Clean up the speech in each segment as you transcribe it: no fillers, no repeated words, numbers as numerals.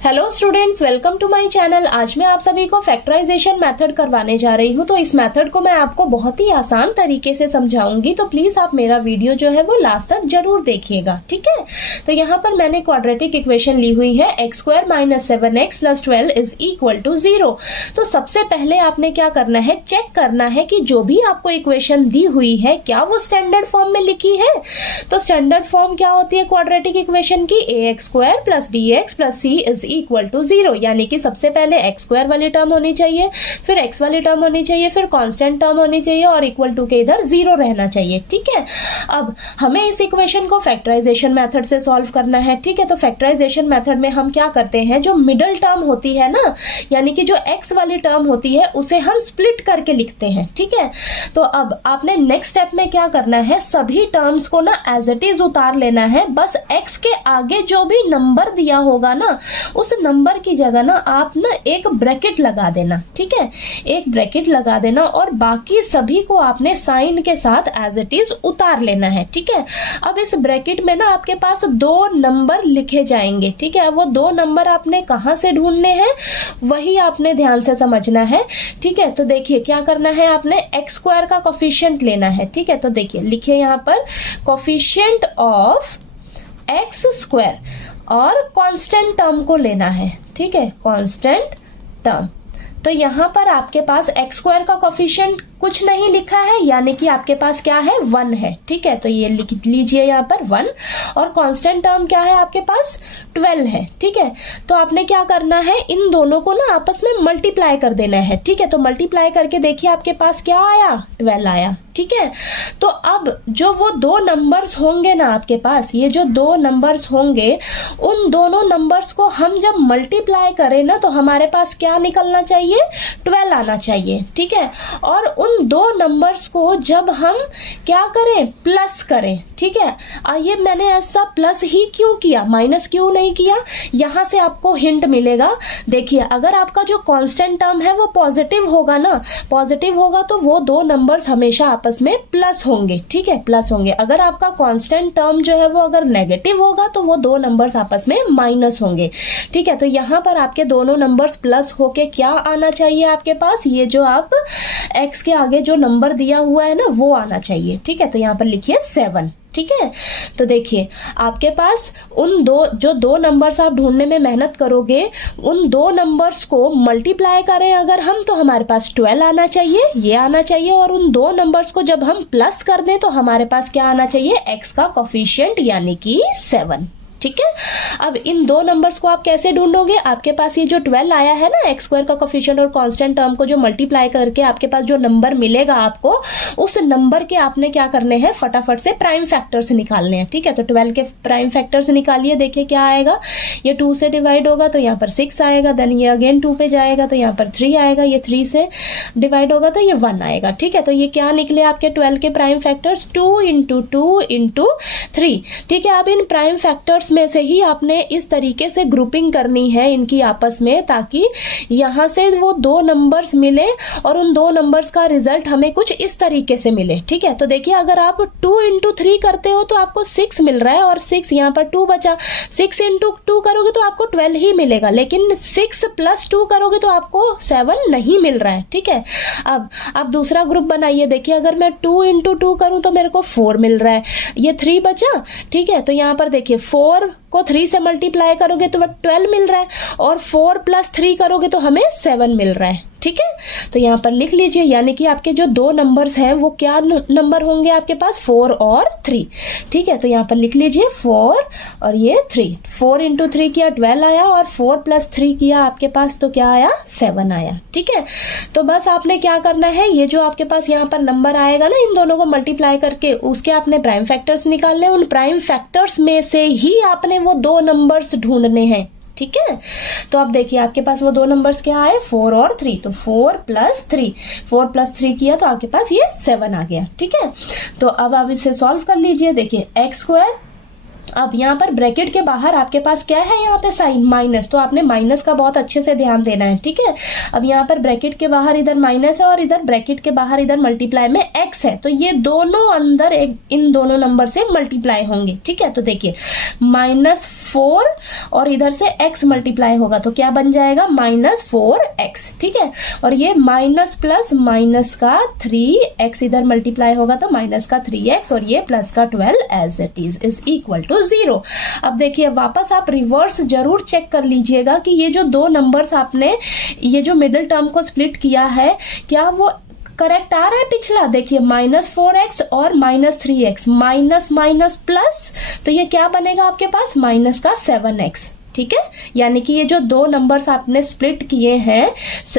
Hello students, welcome to my channel. आज मैं आप सभी को फैक्टराइजेशन मेथड करवाने जा रही हूँ। तो इस मेथड को मैं आपको बहुत ही आसान तरीके से समझाऊंगी, तो प्लीज आप मेरा वीडियो जो है वो लास्ट तक जरूर देखिएगा, ठीक है। तो यहाँ पर मैंने क्वाड्रेटिक इक्वेशन ली हुई है x² - 7x + 12 = 0। तो सबसे पहले आपने क्या करना है, चेक करना है कि जो भी आपको इक्वेशन दी हुई है क्या वो स्टैंडर्ड फॉर्म में लिखी है। तो स्टैंडर्ड फॉर्म क्या होती है क्वाड्रेटिक इक्वेशन की, ax² + bx + c = 0। यानी कि सबसे पहले x² वाली टर्म होनी चाहिए, फिर x वाली टर्म होनी चाहिए, फिर कांस्टेंट टर्म होनी चाहिए और इक्वल टू के इधर 0 रहना चाहिए, ठीक है। अब हमें इस इक्वेशन को फैक्टराइजेशन मेथड से सॉल्व करना है, ठीक है। तो फैक्टराइजेशन मेथड में हम क्या करते हैं, जो मिडल टर्म होती है ना, यानी कि जो x वाली टर्म होती है उसे हम स्प्लिट करके लिखते हैं, ठीक है। तो अब आपने नेक्स्ट स्टेप में क्या करना है, सभी टर्म्स को ना एज इट इज उतार लेना है। बस x के आगे जो भी नंबर दिया होगा ना, उस नंबर की जगह ना आप ना एक ब्रैकेट लगा देना, ठीक है। एक ब्रैकेट लगा देना और बाकी सभी को आपने साइन के साथ एज इट इज उतार लेना है, ठीक है। अब इस ब्रैकेट में ना आपके पास 2 नंबर लिखे जाएंगे, ठीक है। वो 2 नंबर आपने कहां से ढूंढने हैं वही आपने ध्यान से समझना है, ठीक है। तो देखिए क्या करना है, आपने x² का कोफिशिएंट लेना है, ठीक है। तो देखिए लिखिए यहाँ पर कोफिशिएंट ऑफ x² और कांस्टेंट टर्म को लेना है, ठीक है, कांस्टेंट टर्म। तो यहां पर आपके पास x² का कोफिशिएंट कुछ नहीं लिखा है, यानी कि आपके पास क्या है, 1 है, ठीक है। तो ये लिख लीजिए यहाँ पर 1। और कांस्टेंट टर्म क्या है आपके पास, 12 है, ठीक है। तो आपने क्या करना है, इन दोनों को ना आपस में मल्टीप्लाई कर देना है, ठीक है। तो मल्टीप्लाई करके देखिए आपके पास क्या आया, 12 आया, ठीक है। तो अब जो वो 2 नंबर्स होंगे ना आपके पास, ये जो 2 नंबर्स होंगे, उन दोनों नंबर्स को हम जब मल्टीप्लाई करें ना, तो हमारे पास क्या निकलना चाहिए, 12 आना चाहिए, ठीक है। और उन 2 नंबर्स को जब हम क्या करें, प्लस करें, ठीक है। ये मैंने ऐसा प्लस ही क्यों किया, माइनस क्यों नहीं किया, यहां से आपको हिंट मिलेगा। देखिए अगर आपका जो कांस्टेंट टर्म है वो पॉजिटिव होगा ना, पॉजिटिव होगा तो वो 2 नंबर्स हमेशा आपस में प्लस होंगे, ठीक है, प्लस होंगे। अगर आपका कांस्टेंट टर्म जो है वो अगर नेगेटिव होगा तो वो 2 नंबर्स आपस में माइनस होंगे, ठीक है। तो यहाँ पर आपके दोनों नंबर्स प्लस होके क्या आना चाहिए आपके पास, ये जो आप x के आगे जो नंबर दिया हुआ है ना वो आना चाहिए, ठीक है। तो यहाँ पर लिखिए 7, ठीक है। तो देखिए आपके पास उन 2 नंबर्स आप ढूंढने में मेहनत करोगे, उन 2 नंबर्स को मल्टीप्लाई करें अगर हम, तो हमारे पास 12 आना चाहिए, ये आना चाहिए। और उन 2 नंबर्स को जब हम प्लस कर दें तो हमारे पास क्या आना चाहिए, x का कोफिशिएंट यानी कि 7, ठीक है। अब इन 2 नंबर्स को आप कैसे ढूंढोगे, आपके पास ये जो 12 आया है ना, x² का कोफिशिएंट और कांस्टेंट टर्म को जो मल्टीप्लाई करके आपके पास जो नंबर मिलेगा आपको, उस नंबर के आपने क्या करने हैं, फटाफट से प्राइम फैक्टर्स निकालने हैं, ठीक है। तो 12 के प्राइम फैक्टर्स निकालिए, देखिए क्या आएगा, ये 2 से डिवाइड होगा तो यहाँ पर 6 आएगा, देन ये अगेन 2 पे जाएगा तो यहाँ पर 3 आएगा, ये 3 से डिवाइड होगा तो ये 1 आएगा, ठीक है। तो ये क्या निकले आपके 12 के प्राइम फैक्टर्स, 2 × 2 × 3, ठीक है। अब इन प्राइम फैक्टर्स में से ही आपने इस तरीके से ग्रुपिंग करनी है इनकी आपस में, ताकि यहां से वो 2 नंबर्स मिले और उन 2 नंबर्स का रिजल्ट हमें कुछ इस तरीके से मिले, ठीक है। तो देखिए अगर आप 2 × 3 करते हो तो आपको 6 मिल रहा है और 6 यहाँ पर 2 बचा, 6 × 2 करोगे तो आपको 12 ही मिलेगा, लेकिन 6 + 2 करोगे तो आपको 7 नहीं मिल रहा है, ठीक है। अब आप दूसरा ग्रुप बनाइए, देखिए अगर मैं 2 × 2 करूं तो मेरे को 4 मिल रहा है, ये 3 बचा, ठीक है। तो यहाँ पर देखिए 4 को 3 से मल्टीप्लाई करोगे तो 12 मिल रहा है और 4 + 3 करोगे तो हमें 7 मिल रहा है, ठीक है। तो यहाँ पर लिख लीजिए, यानी कि आपके जो 2 नंबर्स हैं वो क्या नंबर होंगे आपके पास, 4 और 3, ठीक है। तो यहाँ पर लिख लीजिए 4 और ये 3, 4 × 3 किया 12 आया और 4 + 3 किया आपके पास तो क्या आया, 7 आया, ठीक है। तो बस आपने क्या करना है, ये जो आपके पास यहाँ पर नंबर आएगा ना, इन दोनों को मल्टीप्लाई करके उसके आपने प्राइम फैक्टर्स निकालने, उन प्राइम फैक्टर्स में से ही आपने वो 2 नंबर्स ढूंढने हैं, ठीक है। तो अब देखिए आपके पास वो 2 नंबर्स क्या आए, 4 और 3, तो 4 + 3, 4 + 3 किया तो आपके पास ये 7 आ गया, ठीक है। तो अब आप इसे सॉल्व कर लीजिए, देखिए x² अब यहाँ पर ब्रैकेट के बाहर आपके पास क्या है, यहाँ पे साइन माइनस, तो आपने माइनस का बहुत अच्छे से ध्यान देना है, ठीक है। अब यहाँ पर ब्रैकेट के बाहर इधर माइनस है और इधर ब्रैकेट के बाहर इधर मल्टीप्लाई में x है, तो ये दोनों अंदर एक इन दोनों नंबर से मल्टीप्लाई होंगे, ठीक है। तो देखिए -4 और इधर से x मल्टीप्लाई होगा तो क्या बन जाएगा, -4x, ठीक है। और ये माइनस प्लस माइनस का 3x इधर मल्टीप्लाई होगा तो माइनस का 3x और ये प्लस का 12 as it is equal to 0। अब देखिए वापस आप रिवर्स जरूर चेक कर लीजिएगा कि ये जो दो नंबर्स आपने ये जो मिडिल टर्म को स्प्लिट किया है क्या वो करेक्ट आ रहा है पिछला। देखिए -4x और -3x, माइनस माइनस प्लस, तो ये क्या बनेगा आपके पास, माइनस का 7x, ठीक है। यानी कि ये जो दो नंबर्स आपने स्प्लिट किए हैं,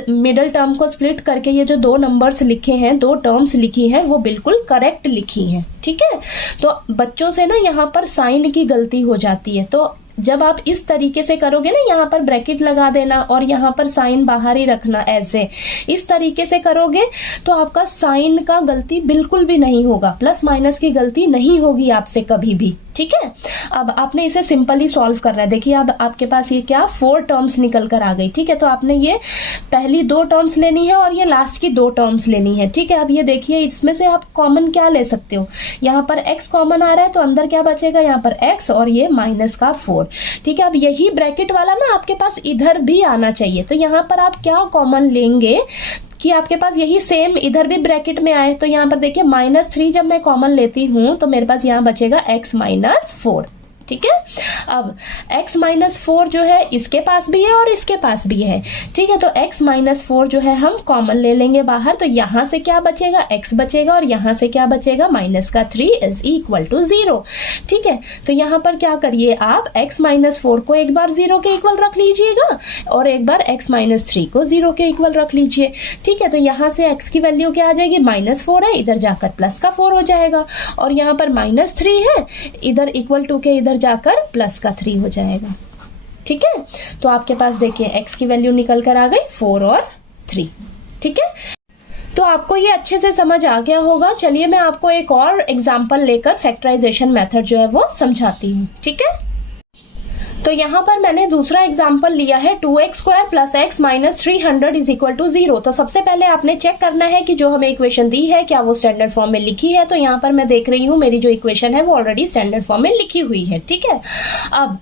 मिडिल टर्म को स्प्लिट करके ये जो दो नंबर्स लिखे हैं, दो टर्म्स लिखी हैं, वो बिल्कुल करेक्ट लिखी हैं, ठीक है। तो बच्चों से ना यहाँ पर साइन की गलती हो जाती है, तो जब आप इस तरीके से करोगे ना, यहाँ पर ब्रैकेट लगा देना और यहाँ पर साइन बाहर ही रखना, ऐसे इस तरीके से करोगे तो आपका साइन का गलती बिल्कुल भी नहीं होगा, प्लस माइनस की गलती नहीं होगी आपसे कभी भी, ठीक है। अब आपने इसे सिंपली सॉल्व करना है। देखिए अब आपके पास ये क्या 4 टर्म्स निकल कर आ गई, ठीक है। तो आपने ये पहली 2 टर्म्स लेनी है और ये लास्ट की 2 टर्म्स लेनी है, ठीक है। अब ये देखिए इसमें से आप कॉमन क्या ले सकते हो, यहाँ पर x कॉमन आ रहा है तो अंदर क्या बचेगा, यहाँ पर x और ये माइनस का 4, ठीक है। अब यही ब्रैकेट वाला ना आपके पास इधर भी आना चाहिए, तो यहाँ पर आप क्या कॉमन लेंगे कि आपके पास यही सेम इधर भी ब्रैकेट में आए, तो यहाँ पर देखिए -3 जब मैं कॉमन लेती हूं तो मेरे पास यहाँ बचेगा x - 4, ठीक है। अब x - 4 जो है इसके पास भी है और इसके पास भी है, ठीक है। तो x - 4 जो है हम कॉमन ले लेंगे बाहर, तो यहाँ से क्या बचेगा, x बचेगा और यहाँ से क्या बचेगा, माइनस का 3 इज इक्वल टू 0, ठीक है। तो यहाँ पर क्या करिए आप x - 4 को एक बार 0 के इक्वल रख लीजिएगा और एक बार x - 3 को 0 के इक्वल रख लीजिए, ठीक है। तो यहाँ से x की वैल्यू क्या आ जाएगी, -4 है, इधर जाकर प्लस का 4 हो जाएगा और यहाँ पर -3 है, इधर इक्वल टू के इधर जाकर प्लस का 3 हो जाएगा, ठीक है। तो आपके पास देखिए x की वैल्यू निकल कर आ गई 4 और 3, ठीक है। तो आपको ये अच्छे से समझ आ गया होगा। चलिए मैं आपको एक और एग्जांपल लेकर फैक्टराइजेशन मेथड जो है वो समझाती हूँ, ठीक है। तो यहाँ पर मैंने दूसरा एग्जाम्पल लिया है 2x² + x - 300 is equal to 0। तो सबसे पहले आपने चेक करना है कि जो हमें इक्वेशन दी है क्या वो स्टैंडर्ड फॉर्म में लिखी है। तो यहाँ पर मैं देख रही हूँ मेरी जो इक्वेशन है वो ऑलरेडी स्टैंडर्ड फॉर्म में लिखी हुई है, ठीक है। अब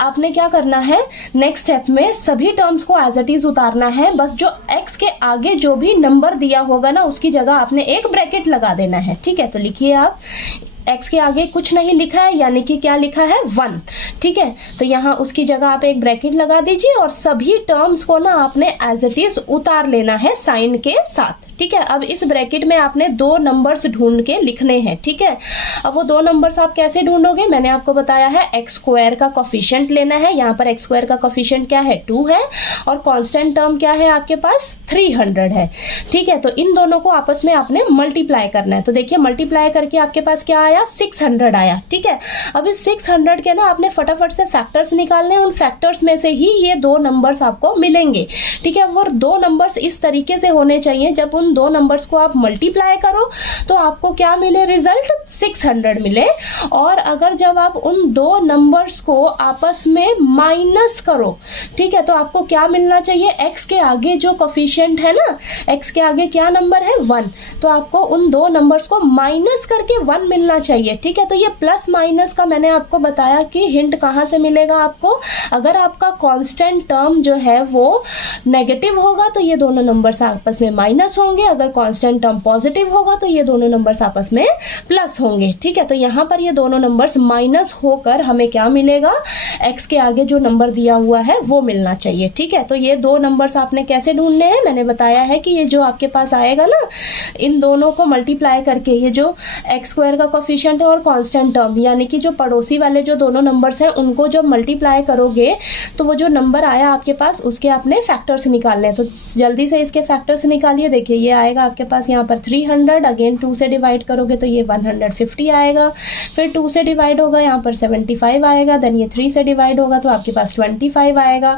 आपने क्या करना है, नेक्स्ट स्टेप में सभी टर्म्स को एज इट इज उतारना है, बस जो x के आगे जो भी नंबर दिया होगा ना उसकी जगह आपने एक ब्रैकेट लगा देना है, ठीक है। तो लिखिए आप x के आगे कुछ नहीं लिखा है, यानी कि क्या लिखा है 1, ठीक है। तो यहाँ उसकी जगह आप एक ब्रैकेट लगा दीजिए और सभी टर्म्स को ना आपने एज इट इज उतार लेना है साइन के साथ, ठीक है। अब इस ब्रैकेट में आपने 2 नंबर्स ढूंढ के लिखने हैं, ठीक है। अब वो 2 नंबर्स आप कैसे ढूंढोगे, मैंने आपको बताया है x² का कोफिशिएंट लेना है। यहाँ पर x² का कोफिशिएंट क्या है, 2 है और कांस्टेंट टर्म क्या है आपके पास 300 है, ठीक है। तो इन दोनों को आपस में आपने मल्टीप्लाई करना है। तो देखिए मल्टीप्लाई करके आपके पास क्या आया, 600 आया, ठीक है। अब इस 600 के ना आपने फटाफट से फैक्टर्स निकालने हैं, उन फैक्टर्स में से ही ये 2 नंबर्स आपको मिलेंगे, ठीक है। वो 2 नंबर्स इस तरीके से होने चाहिए, जब उन 2 नंबर्स को आप मल्टीप्लाई करो तो आपको क्या मिले, रिजल्ट 600 मिले। और अगर जब आप उन 2 नंबर्स को आपस में माइनस करो, ठीक है, तो आपको क्या मिलना चाहिए, x के आगे जो कोफिशिएंट है ना, x के आगे क्या नंबर है 1, तो आपको उन 2 नंबर्स को माइनस करके 1 मिलना चाहिए, ठीक है। तो ये प्लस माइनस का मैंने आपको बताया कि हिंट कहाँ से मिलेगा आपको, अगर आपका कांस्टेंट टर्म जो है वो नेगेटिव होगा तो ये दोनों नंबर्स आपस में माइनस होंगे, अगर कांस्टेंट टर्म पॉजिटिव होगा तो ये दोनों नंबर्स आपस में प्लस होंगे, ठीक है। तो यहाँ पर ये दोनों नंबर्स माइनस होकर हमें क्या मिलेगा, x के आगे जो नंबर दिया हुआ है वो मिलना चाहिए, ठीक है। तो ये 2 नंबर्स आपने कैसे ढूंढने हैं, मैंने बताया है कि ये जो आपके पास आएगा ना, इन दोनों को मल्टीप्लाई करके ये जो x² का कोफिशिएंट है और कांस्टेंट टर्म, यानी कि जो पड़ोसी वाले जो दोनों नंबर्स हैं उनको जब मल्टीप्लाई करोगे तो वो जो नंबर आया आपके पास उसके आपने फैक्टर्स निकालने हैं। तो जल्दी से इसके फैक्टर्स निकालिए। देखिए ये आएगा आपके पास यहाँ पर 300, अगेन 2 से डिवाइड करोगे तो ये 150 आएगा, फिर 2 से डिवाइड होगा यहाँ पर 75 आएगा, देन ये 3 से डिवाइड होगा तो आपके पास 25 आएगा,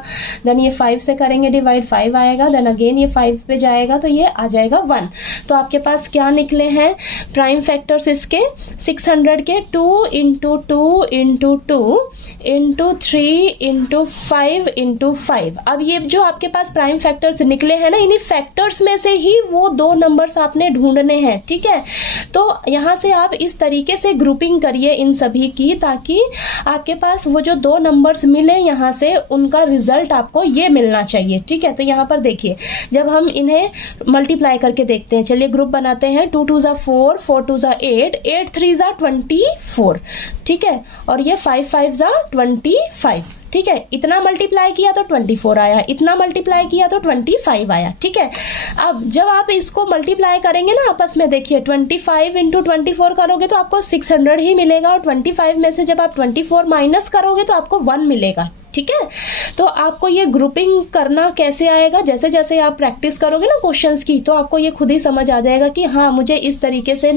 देन ये 5 से करेंगे डिवाइड 5 आएगा, देन अगेन ये 5 पे जाएगा तो ये आ जाएगा 1। तो आपके पास क्या निकले हैं प्राइम फैक्टर्स इसके 600 के 2 into 2 into 2 into 3 into 5 into 5। अब ये जो आपके पास प्राइम फैक्टर्स निकले हैं ना, इन्हीं फैक्टर्स में से ही वो दो नंबर्स आपने ढूंढने हैं, ठीक है। तो यहाँ से आप इस तरीके से ग्रुपिंग करिए इन सभी की, ताकि आपके पास वो जो दो नंबर्स मिले यहाँ से उनका रिजल्ट आपको ये मिलना चाहिए, ठीक है। तो यहाँ पर देखिए, जब हम इन्हें मल्टीप्लाई करके देखते हैं, चलिए ग्रुप बनाते हैं। 2 2 ज़ा 4, 4 2 ज़ा 8, 8 3 ज़ा 24, ठीक है। और ये 5 5 ज़ा 25, ठीक है। इतना मल्टीप्लाई किया तो 24 आया, इतना मल्टीप्लाई किया तो 25 आया, ठीक है। अब जब आप इसको मल्टीप्लाई करेंगे ना आपस में, देखिए 25 इंटू 24 करोगे तो आपको 600 ही मिलेगा, और 25 में से जब आप 24 माइनस करोगे तो आपको 1 मिलेगा, ठीक है। तो आपको ये ग्रुपिंग करना कैसे आएगा, जैसे जैसे आप प्रैक्टिस करोगे ना क्वेश्चंस की, तो आपको ये खुद ही समझ आ जाएगा कि हाँ, मुझे इस तरीके से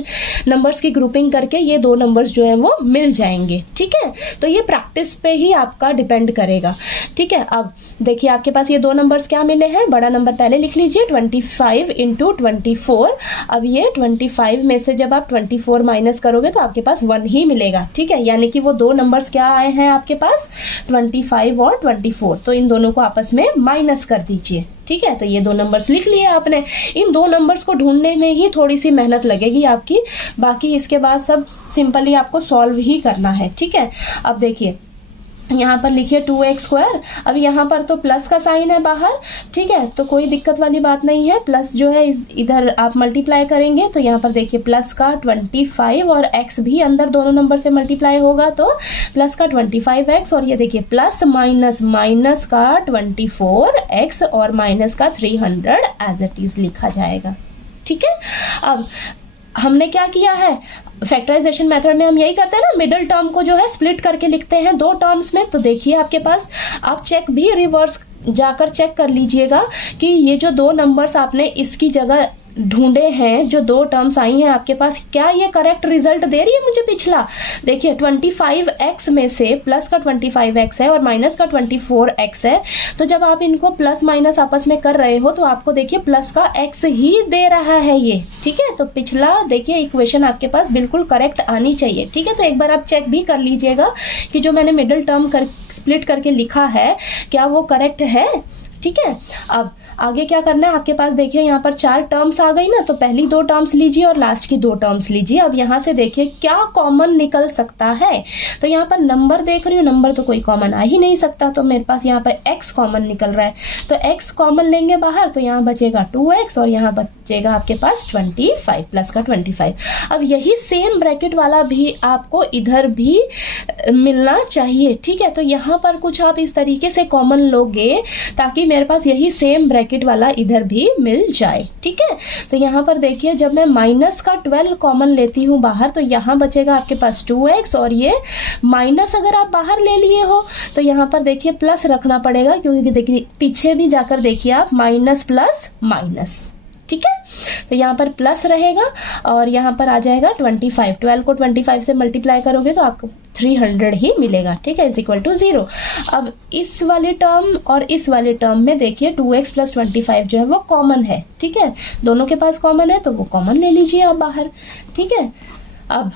नंबर्स की ग्रुपिंग करके ये दो नंबर्स जो है वो मिल जाएंगे, ठीक है। तो ये प्रैक्टिस पे ही आपका डिपेंड करेगा, ठीक है। अब देखिए, आपके पास ये दो नंबर्स क्या मिले हैं, बड़ा नंबर पहले लिख लीजिए 25 इंटू 24। अब ये 25 में से जब आप 24 माइनस करोगे तो आपके पास 1 ही मिलेगा, ठीक है। यानी कि वो दो नंबर्स क्या आए हैं आपके पास, 25 और 24। तो इन दोनों को आपस में माइनस कर दीजिए, ठीक है। तो ये दो नंबर्स लिख लिए आपने। इन दो नंबर्स को ढूंढने में ही थोड़ी सी मेहनत लगेगी आपकी, बाकी इसके बाद सब सिंपली आपको सॉल्व ही करना है, ठीक है। अब देखिए, यहाँ पर लिखिए 2x²। अब यहाँ पर तो प्लस का साइन है बाहर, ठीक है, तो कोई दिक्कत वाली बात नहीं है। प्लस जो है इधर आप मल्टीप्लाई करेंगे तो यहाँ पर देखिए प्लस का 25 और x भी अंदर दोनों नंबर से मल्टीप्लाई होगा, तो प्लस का 25x, और ये देखिए प्लस माइनस माइनस का 24x और माइनस का 300 एज इट इज लिखा जाएगा, ठीक है। अब हमने क्या किया है, फैक्टराइजेशन मेथड में हम यही करते हैं ना, मिडिल टर्म को जो है स्प्लिट करके लिखते हैं दो टर्म्स में। तो देखिए आपके पास, आप चेक भी रिवर्स जाकर चेक कर लीजिएगा कि ये जो दो नंबर्स आपने इसकी जगह ढूंढे हैं, जो दो टर्म्स आई हैं आपके पास, क्या ये करेक्ट रिजल्ट दे रही है मुझे पिछला। देखिए 25x में से प्लस का 25x है और माइनस का 24x है, तो जब आप इनको प्लस माइनस आपस में कर रहे हो तो आपको देखिए प्लस का x ही दे रहा है ये, ठीक है। तो पिछला देखिए इक्वेशन आपके पास बिल्कुल करेक्ट आनी चाहिए, ठीक है। तो एक बार आप चेक भी कर लीजिएगा कि जो मैंने मिडिल टर्म स्प्लिट करके लिखा है क्या वो करेक्ट है, ठीक है। अब आगे क्या करना है, आपके पास देखिए यहाँ पर 4 टर्म्स आ गई ना, तो पहली 2 टर्म्स लीजिए और लास्ट की 2 टर्म्स लीजिए। अब यहाँ से देखिए क्या कॉमन निकल सकता है, तो यहाँ पर नंबर देख रही हूँ, नंबर तो कोई कॉमन आ ही नहीं सकता, तो मेरे पास यहाँ पर x कॉमन निकल रहा है, तो x कॉमन लेंगे बाहर, तो यहाँ बचेगा 2x और यहाँ बचेगा आपके पास 25 प्लस का 25। अब यही सेम ब्रैकेट वाला भी आपको इधर भी मिलना चाहिए, ठीक है। तो यहाँ पर कुछ आप इस तरीके से कॉमन लोगे ताकि मेरे पास यही सेम ब्रैकेट वाला इधर भी मिल जाए, ठीक है। तो यहाँ पर देखिए, जब मैं माइनस का 12 कॉमन लेती हूँ बाहर, तो यहाँ बचेगा आपके पास 2x, और ये माइनस अगर आप बाहर ले लिए हो तो यहाँ पर देखिए प्लस रखना पड़ेगा, क्योंकि देखिए पीछे भी जाकर देखिए आप माइनस प्लस माइनस, ठीक है। तो यहाँ पर प्लस रहेगा और यहाँ पर आ जाएगा 25। 12 को 25 से मल्टीप्लाई करोगे तो आपको 300 ही मिलेगा, ठीक है, इज इक्वल टू 0। अब इस वाले टर्म और इस वाले टर्म में देखिए 2x प्लस 25 जो है वो कॉमन है, ठीक है, दोनों के पास कॉमन है, तो वो कॉमन ले लीजिए आप बाहर, ठीक है। अब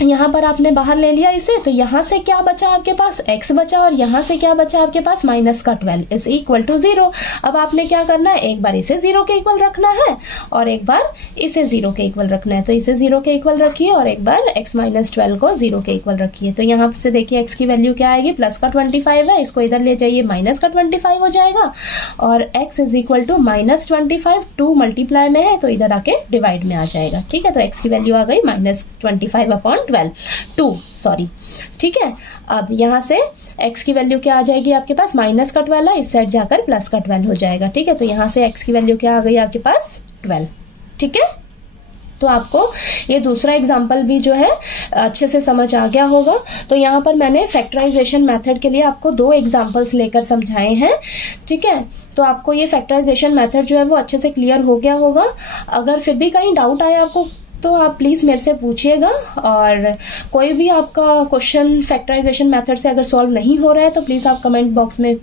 यहाँ पर आपने बाहर ले लिया इसे, तो यहाँ से क्या बचा आपके पास, x बचा, और यहाँ से क्या बचा आपके पास, माइनस का 12 इज इक्वल टू 0। अब आपने क्या करना है, एक बार इसे 0 के इक्वल रखना है और एक बार इसे 0 के इक्वल रखना है। तो इसे 0 के इक्वल रखिए और एक बार x माइनस 12 को 0 के इक्वल रखिए। तो यहाँ से देखिए x की वैल्यू क्या आएगी, प्लस का 25 है, इसको इधर ले जाइए, माइनस का 25 हो जाएगा, और x is equal to minus 25, 2 multiply में है तो इधर आके डिवाइड में आ जाएगा, ठीक है। तो x की वैल्यू आ गई माइनस 25 अपॉन 2, सॉरी, ठीक है। अब यहाँ से x की वैल्यू क्या आ जाएगी आपके पास, माइनस का 12 है, इस साइड जाकर प्लस का 12 हो जाएगा, ठीक है। तो यहाँ से x की वैल्यू क्या आ गई आपके पास, 12, ठीक है। तो आपको ये दूसरा एग्जाम्पल भी जो है अच्छे से समझ आ गया होगा। तो यहाँ पर मैंने फैक्टराइजेशन मेथड के लिए आपको 2 एग्जाम्पल्स लेकर समझाए हैं, ठीक है। तो आपको ये फैक्टराइजेशन मेथड जो है वो अच्छे से क्लियर हो गया होगा। अगर फिर भी कहीं डाउट आया आपको तो आप प्लीज़ मेरे से पूछिएगा, और कोई भी आपका क्वेश्चन फैक्टराइजेशन मेथड से अगर सॉल्व नहीं हो रहा है तो प्लीज़ आप कमेंट बॉक्स में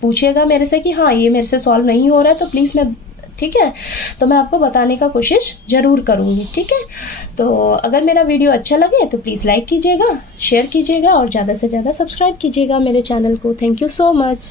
पूछिएगा मेरे से कि हाँ ये मेरे से सॉल्व नहीं हो रहा है, तो प्लीज़ मैं ठीक है। तो मैं आपको बताने का कोशिश ज़रूर करूँगी, ठीक है। तो अगर मेरा वीडियो अच्छा लगे तो प्लीज़ लाइक कीजिएगा, शेयर कीजिएगा और ज़्यादा से ज़्यादा सब्सक्राइब कीजिएगा मेरे चैनल को। Thank you so much.